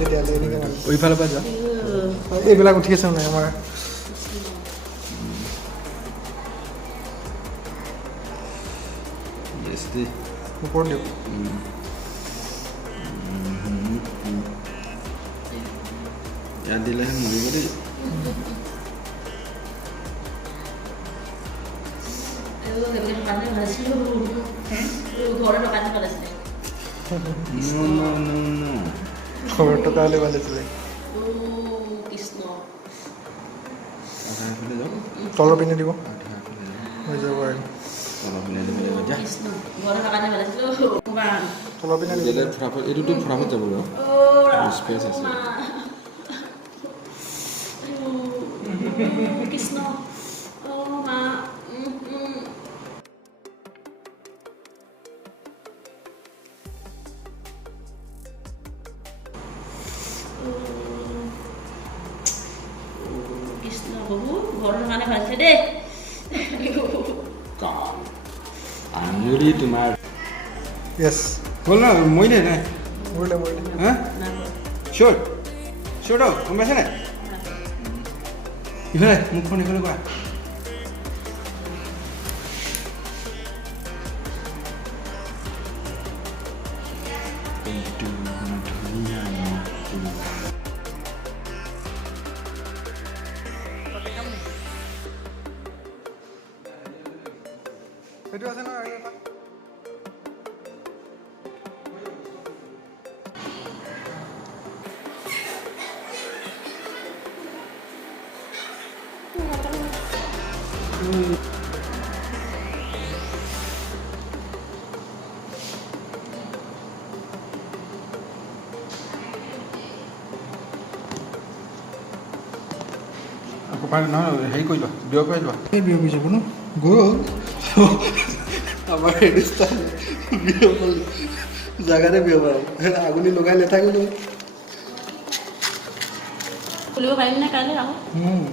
তেতিয়াহ'লে এনেকৈ মানে এইফালৰ পৰা যোৱা এইবিলাক উঠি আছে নাই আমাৰ ওপৰত দিয়ক ইয়াত দিলেহে মৰিব দেই ঘৰৰ টকা হ'লে ভাল আছিলে তলৰ পিনে দিব হৈ যাব আৰু তলৰ পিনে দিব এইটোতো ফ্ৰামত যাব আৰু স্পেচ আছে কৃষ্ণ মা কৃষ্ণ বহু ঘৰৰ কাৰণে ভালছে দেই আঙুলি তোমাৰ য়েছ হ'ল ন মৰিলে নাই মৰিলে হা চিয়'ৰ চিয়'ৰ গম পাইছে নাই ইফালে মুখখন ইফালে কৰা সেইটো আছে নহয় আৰু এটা আকৌ পাই নহয় হেৰি কৰি লোৱা বিয় কৰি লোৱা এই বিয়পি যাব ন গ'ল আমাৰ হেৰি বিয় জেগাতে বিয় পাব আগুলি লগাই নাথাকিলো খুলিব পাৰিম নে কাইলৈ আকৌ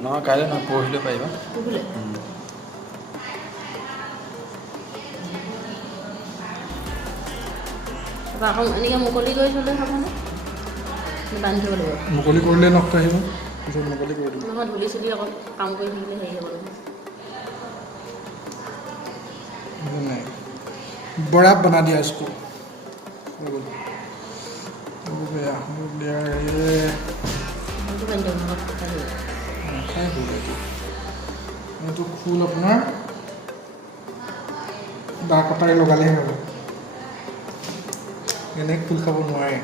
নহয় কাইলৈ নহয় পৰহিলৈ পাৰিবা খুলে আকৌ এনেকৈ মুকলি কৰি থ'লে হ'বনে বান্ধি থ'ব লাগিব মুকলি কৰিলে নষ্ট আহিব পিছত মুকলি কৰি দিব নহয় ধূলি চুলি অকল কাম কৰি থাকিলে হেৰি হ'ব নহয় নাই बड़ा बना दिया इसको बेया এইটো ফুল আপোনাৰ দা কটাৰী লগালেহে হ'ব এনেকৈ ফুল খাব নোৱাৰে